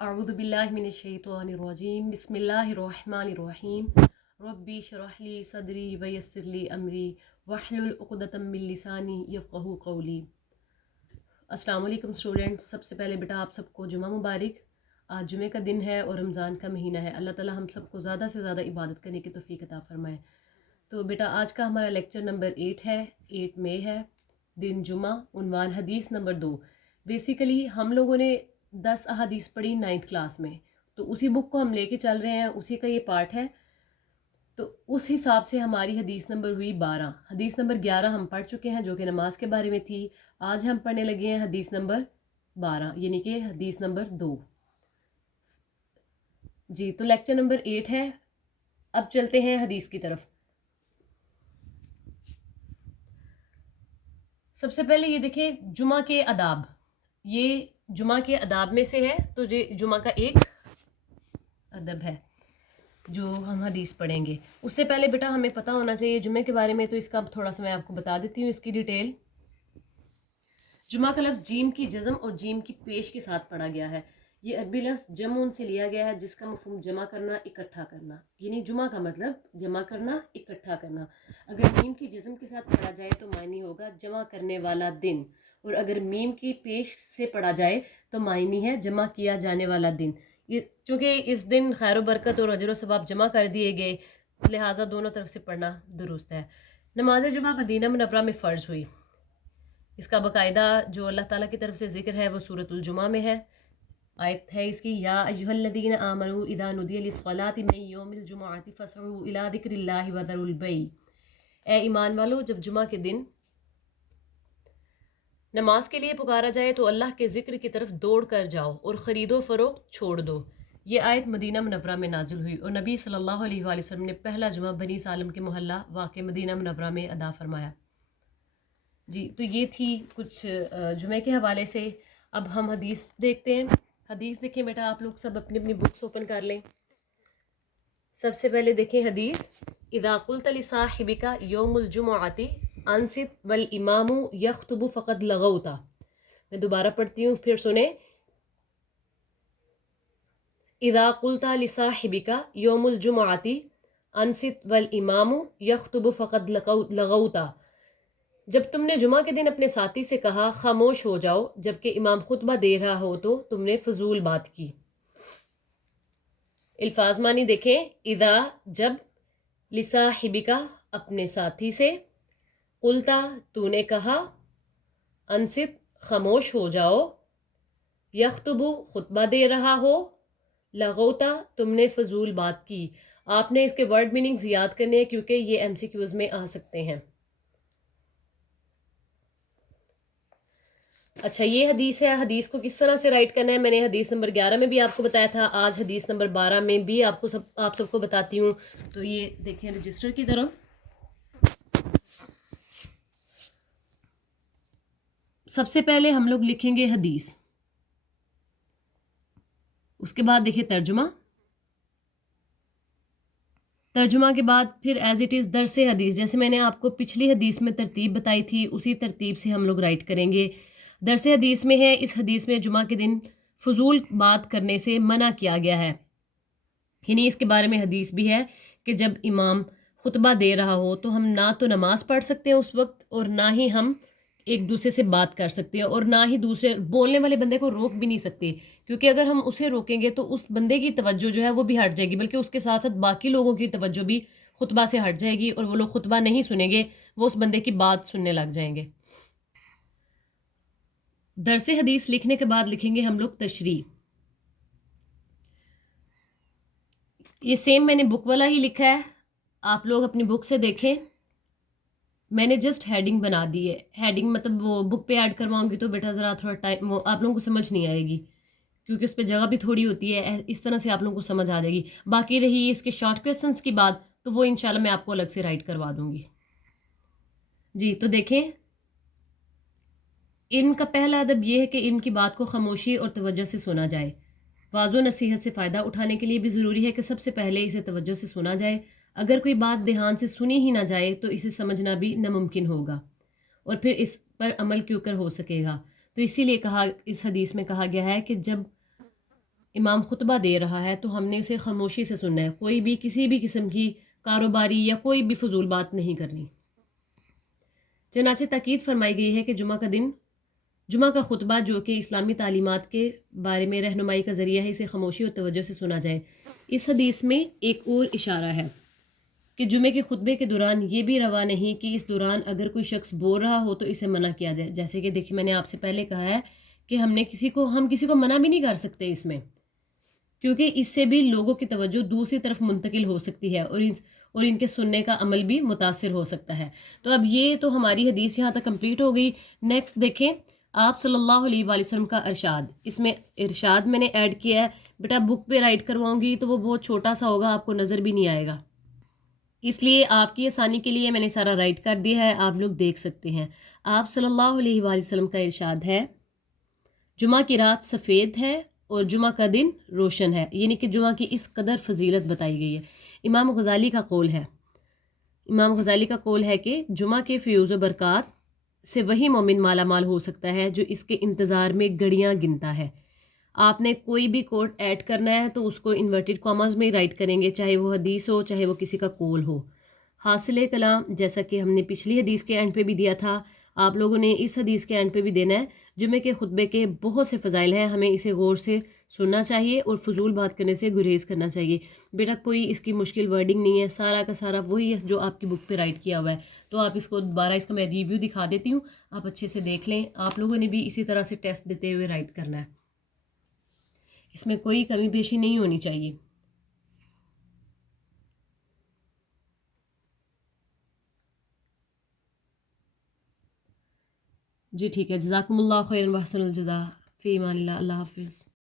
अऊज़ु बिल्लाहि मिनश्शैतानिर्रजीम बिस्मिल्लाहिर्रहमानिर्रहीम रब्बी इश्रह ली सदरी व यस्सिर ली अमरी वहलुल उक़दतम मिन लिसानी यफ़क़हू क़ौली। अस्सलाम वालेकुम स्टूडेंट्स, सबसे पहले बेटा आप सबको जुमा मुबारक। आज जुमे का दिन है और रमज़ान का महीना है। अल्लाह ताला हम सबको ज़्यादा से ज़्यादा इबादत करने की तौफ़ीक अता फ़रमाए। तो बेटा आज का हमारा लेक्चर नंबर 8 है, 8 मई है, दिन जुमा, उन्वान हदीस नंबर 2। बेसिकली हम लोगों ने 10 अहादीस पढ़ी 9th क्लास में, तो उसी बुक को हम लेके चल रहे हैं, उसी का ये पार्ट है। तो उस हिसाब से हमारी हदीस नंबर हुई 12। हदीस नंबर 11 हम पढ़ चुके हैं जो कि नमाज के बारे में थी। आज हम पढ़ने लगे हैं हदीस नंबर 12 यानी कि हदीस नंबर 2 जी। तो लेक्चर नंबर 8 है। अब चलते हैं हदीस की तरफ। सबसे पहले ये देखें जुमा के अदाब, ये जुमा के अदाब में से है। तो ये जुमा का एक अदब है जो हम हदीस पढ़ेंगे। उससे पहले बेटा हमें पता होना चाहिए जुमे के बारे में, तो इसका थोड़ा सा मैं आपको बता देती हूँ इसकी डिटेल। जुमा का लफ्ज़ जीम की जज़म और जीम की पेश के साथ पढ़ा गया है। ये अरबी लफ्ज़ जमून से लिया गया है जिसका मफ़हूम जमा करना, इकट्ठा करना, यानी जुमा का मतलब जमा करना, इकट्ठा करना। अगर मीम की जज़म के साथ पढ़ा जाए तो मायनी होगा जमा करने वाला दिन, और अगर मीम की पेश से पढ़ा जाए तो मायनी है जमा किया जाने वाला दिन। ये चूँकि इस दिन खैर बरकत और अजर व सवाब जमा कर दिए गए, लिहाजा दोनों तरफ से पढ़ना दुरुस्त है। नमाज जुमा मदीना मुनव्वरा में फ़र्ज हुई। इसका बाकायदा जो अल्लाह ताला की तरफ से ज़िक्र है वो सूरतुल जुमा में है। आयत है इसकी, या अय्युहल्लज़ीना आमनू इज़ा नुदिया लिस्सलाति मिन यौमिल जुमुअति फसअू इला ज़िक्रिल्लाहि व ज़रुल बैअ। ए ईमान वालो, जब जुमा के दिन नमाज के लिए पुकारा जाए तो अल्लाह के ज़िक्र की तरफ दौड़ कर जाओ और ख़रीदो फ़रोख्त छोड़ दो। ये आयत मदीना मुनव्वरा में नाजिल हुई और नबी सल्लल्लाहु अलैहि वसल्लम ने पहला जुमा बनी सालम के मोहल्ला वाक़ मदीना मुनव्वरा में अदा फरमाया। जी, तो ये थी कुछ जुमे के हवाले से। अब हम हदीस देखते हैं। हदीस देखें बेटा, आप लोग सब अपनी अपनी बुक्स ओपन कर लें। सबसे पहले देखें हदीस, इज़ा क़ुल्त लिसाहिबिका यौमुल जुमुअति अंसित वल इमामु यख्तुबु फ़क़द लगौता। मैं दोबारा पढ़ती हूँ, फिर सुने। इज़ा क़ुल्त लिसाहिबिका यौमुल जुमुअति अंसित वल इमामु यख्तुबु फ़क़द लगौता। जब तुमने जुमा के दिन अपने साथी से कहा खामोश हो जाओ जबकि इमाम खुतबा दे रहा हो तो तुमने फजूल बात की। अल्फाज मानी देखें, इदा जब, लिसाहिबिका अपने साथी से, कुल्ता तूने कहा, अंसित खामोश हो जाओ, यख्तुबु खुतबा दे रहा हो, लगौता तुमने फजूल बात की। आपने इसके वर्ड मीनिंग्स याद करने हैं क्योंकि ये एमसीक्यूज में आ सकते हैं। अच्छा, ये हदीस है। हदीस को किस तरह से राइट करना है मैंने हदीस नंबर 11 में भी आपको बताया था, आज हदीस नंबर 12 में भी आप सबको बताती हूँ। तो ये देखें रजिस्टर की तरफ। सबसे पहले हम लोग लिखेंगे हदीस, उसके बाद देखिए तर्जुमा, तर्जुमा के बाद फिर एज इट इज़ दरसे हदीस। जैसे मैंने आपको पिछली हदीस में तरतीब बताई थी उसी तरतीब से हम लोग राइट करेंगे। दरसे हदीस में है, इस हदीस में जुमा के दिन फजूल बात करने से मना किया गया है। यानी इसके बारे में हदीस भी है कि जब इमाम खुतबा दे रहा हो तो हम ना तो नमाज़ पढ़ सकते हैं उस वक्त, और ना ही हम एक दूसरे से बात कर सकते हैं, और ना ही दूसरे बोलने वाले बंदे को रोक भी नहीं सकते, क्योंकि अगर हम उसे रोकेंगे तो उस बंदे की तवज्जो जो है वो भी हट जाएगी, बल्कि उसके साथ साथ बाकी लोगों की तवज्जो भी खुतबा से हट जाएगी और वो लोग खुतबा नहीं सुनेंगे, वो उस बंदे की बात सुनने लग जाएंगे। दरसे हदीस लिखने के बाद लिखेंगे हम लोग तशरीह। ये सेम मैंने बुक वाला ही लिखा है, आप लोग अपनी बुक से देखें। मैंने जस्ट हेडिंग बना दी है। हेडिंग मतलब वो बुक पे ऐड करवाऊंगी तो बेटा ज़रा थोड़ा टाइम वो आप लोगों को समझ नहीं आएगी, क्योंकि उस पर जगह भी थोड़ी होती है। इस तरह से आप लोगों को समझ आ जाएगी। बाकी रही इसके शॉर्ट क्वेश्चंस की बात, तो वो इंशाल्लाह मैं आपको अलग से राइट करवा दूंगी। जी, तो देखें, इनका पहला अदब ये है कि इनकी बात को खामोशी और तवज्जो से सुना जाए। वाज़ो नसीहत से फ़ायदा उठाने के लिए भी ज़रूरी है कि सबसे पहले इसे तवज्जो से सुना जाए। अगर कोई बात ध्यान से सुनी ही ना जाए तो इसे समझना भी नामुमकिन होगा और फिर इस पर अमल क्यों कर हो सकेगा। तो इसीलिए इस हदीस में कहा गया है कि जब امام خطبہ دے رہا ہے تو ہم نے اسے خاموشی سے سننا ہے، کوئی بھی کسی بھی قسم کی کاروباری یا کوئی بھی فضول بات نہیں کرنی۔ چنانچہ تاکید فرمائی گئی ہے کہ جمعہ کا خطبہ جو کہ اسلامی تعلیمات کے بارے میں رہنمائی کا ذریعہ ہے، اسے خاموشی اور توجہ سے سنا جائے۔ اس حدیث میں ایک اور اشارہ ہے کہ جمعے کے خطبے کے دوران یہ بھی روا نہیں کہ اس دوران اگر کوئی شخص بول رہا ہو تو اسے منع کیا جائے، جیسے کہ دیکھیں میں نے آپ سے پہلے کہا ہے کہ ہم کسی کو منع بھی نہیں کر سکتے اس میں، کیونکہ اس سے بھی لوگوں کی توجہ دوسری طرف منتقل ہو سکتی ہے اور ان کے سننے کا عمل بھی متاثر ہو سکتا ہے۔ تو اب یہ تو ہماری حدیث یہاں تک کمپلیٹ ہو گئی۔ نیکسٹ دیکھیں آپ صلی اللہ علیہ وآلہ وسلم کا ارشاد، اس میں ارشاد میں نے ایڈ کیا ہے، بیٹا بک پہ رائٹ کرواؤں گی تو وہ بہت چھوٹا سا ہوگا، آپ کو نظر بھی نہیں آئے گا، اس لیے آپ کی آسانی کے لیے میں نے سارا رائٹ کر دیا ہے، آپ لوگ دیکھ سکتے ہیں۔ آپ صلی اللہ علیہ وآلہ وسلم کا ارشاد ہے، جمعہ کی رات سفید ہے اور جمعہ کا دن روشن ہے، یعنی کہ جمعہ کی اس قدر فضیلت بتائی گئی ہے۔ امام غزالی کا قول ہے کہ جمعہ کے فیوز و برکات سے وہی مومن مالا مال ہو سکتا ہے جو اس کے انتظار میں گھڑیاں گنتا ہے۔ آپ نے کوئی بھی کوٹ ایڈ کرنا ہے تو اس کو انورٹڈ کاماز میں رائٹ کریں گے، چاہے وہ حدیث ہو چاہے وہ کسی کا قول ہو۔ حاصل کلام جیسا کہ ہم نے پچھلی حدیث کے اینڈ پہ بھی دیا تھا، آپ لوگوں نے اس حدیث کے اینڈ پہ بھی دینا ہے۔ جمعے کے خطبے کے بہت سے فضائل ہیں، ہمیں اسے غور سے سننا چاہیے اور فضول بات کرنے سے گریز کرنا چاہیے۔ بیٹا کوئی اس کی مشکل ورڈنگ نہیں ہے، سارا کا سارا وہی ہے جو آپ کی بک پہ رائٹ کیا ہوا ہے۔ تو آپ اس کو دوبارہ اس کا میں ریویو دکھا دیتی ہوں، آپ اچھے سے دیکھ لیں۔ آپ لوگوں نے بھی اسی طرح سے ٹیسٹ دیتے ہوئے رائٹ کرنا ہے، اس میں کوئی کمی بیشی نہیں ہونی چاہیے۔ جی ٹھیک ہے، جزاکم اللہ خیرا و احسن الجزاء، فی امان اللہ، اللہ حافظ۔